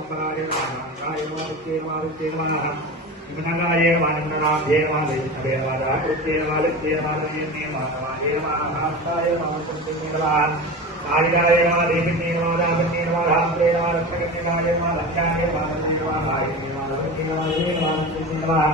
मंगलाय नमः मंगलाय नमः विद्ये नमः विद्ये नमः निमनाय नमः निमनाभ्ये नमः वैष्णवे नमः कृत्ये नमः विद्ये नमः नमः माधवाय नमः हस्ताय नमः संते नमः आदिराय नमः देविने नमः दावन्ये नमः रामते नमः रक्षकने नमः लक्ष्याय नमः नमः हाय नमः भगवते नमः नमः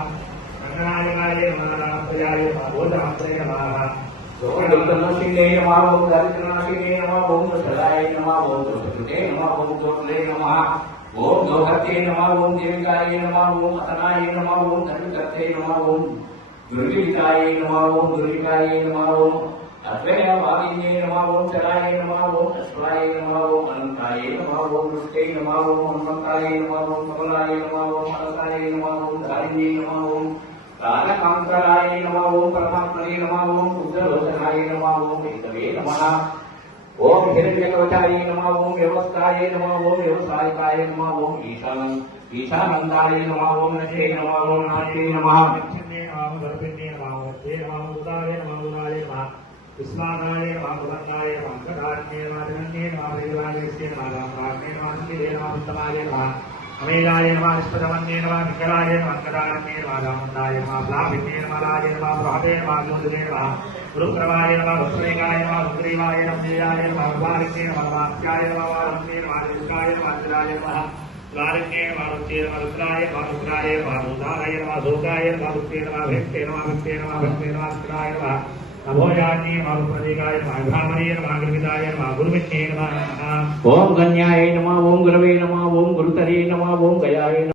मंगलाय नमः रामप्रियाय नमः बोधरामप्रियाय नमः ओम दुर्गनाशिने नमः ओम दरिद्रनाशिने नमः ओम सदाय नमः ओम दुर्गते नमः ओम दोले नमः ओम दोहते नमः ओम देविकाय नमः ओम अतनाय नमः ओम धर्मकर्ते नमः ओम दुर्विकाय नमः ओम दुर्विकाय नमः ओम अद्वैतवादिने नमः ओम चराय नमः ओम अस्वाय नमः ओम अनंताय नमः ओम रुष्टे नमः ओम हनुमंताय नमः ओम कमलाय नमः ओम मनसाय नमः ओम धारिणे नमः ओम कालकांतराय नमः ओम परमात्मने नमः ओम रुद्रलोचनाय नमः ओम वेदवे नमः ओम हिरण्यकवचाय नमः ओम व्यवस्थाय नमः ओम व्यवसायिकाय नमः ओम ईशानंदाय नमः ओम नचे नमः ओम नाचे नमः दक्षिणे नमः गर्भिणे नमः मध्ये नमः उदाय नमः उदाय नमः विस्मानाय नमः बुलंदाय नमः अंकधारणे नमः धन्ये नमः देवालयस्य नमः रामराज्ञे नमः नन्दिदे नमः उत्तमाय नमः अमेलाय नमः निष्पदमन्ये नमः विकलाय नमः अंकधारणे नमः रामन्दाय नमः ब्लाभिन्ये नमः राजे नमः प्रभावे नमः ज्योतिरे नमः रुद्रवाय नमः रुद्रेगाय नमः रुद्रीवाय नमः जयाय नमः वारिणे नमः वाक्याय नमः वारण्ये नमः निष्काय नमः अंजलाय नमः वारिणे नमः रुद्रे नमः रुद्राय नमः रुद्राय नमः रुद्राय नमः भोगाय नमः रुद्रे नमः भिक्ते नमः भिक्ते नमः भिक्ते नमः रुद्राय नमः अभोजान्ये नमः प्रतीकाय नमः भामरीय नमः गुरुविदाय नमः गुरुविष्णे नमः ओम गण्याय नमः ओम गुरवे नमः ओम गुरुतरे नमः ओम गयाय